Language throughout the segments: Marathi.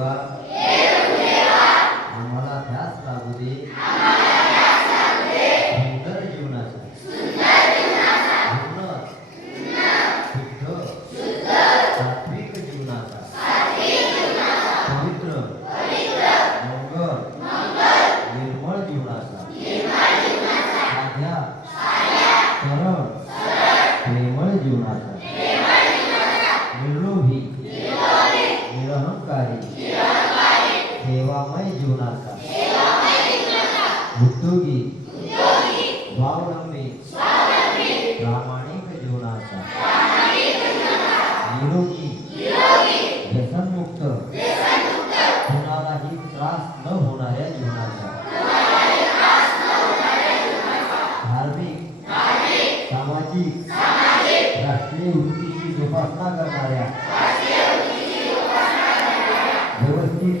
ತಿಳಿಯುವ ಆಮಲ ದಾಸರಾಗುವುದೇ निरहंकारी సేవామయ జీవనార్థ ఉద్యోగి స్వావలంబి ప్రామాణిక జీవనార్థ निरोगी व्यसनमुक्त कोणालाही त्रास न होणाऱ्या जीवनाचा धार्मिक सामाजिक राष्ट्रीय वृत्तीची करणाऱ्या व्यवस्थित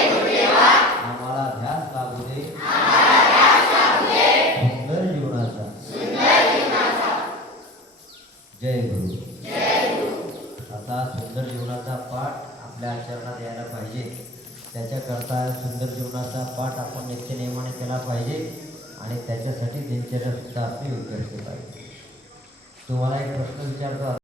आम्हाला ध्यास लागू दे सुंदर जीवनाचा जय गुरु आता सुंदर जीवनाचा पाठ आपल्या आचरणात यायला पाहिजे त्याच्याकरता सुंदर जीवनाचा पाठ आपण नियमाने केला पाहिजे आणि त्याच्यासाठी सुद्धा आपली योग्य असली पाहिजे तुम्हाला एक प्रश्न विचारतो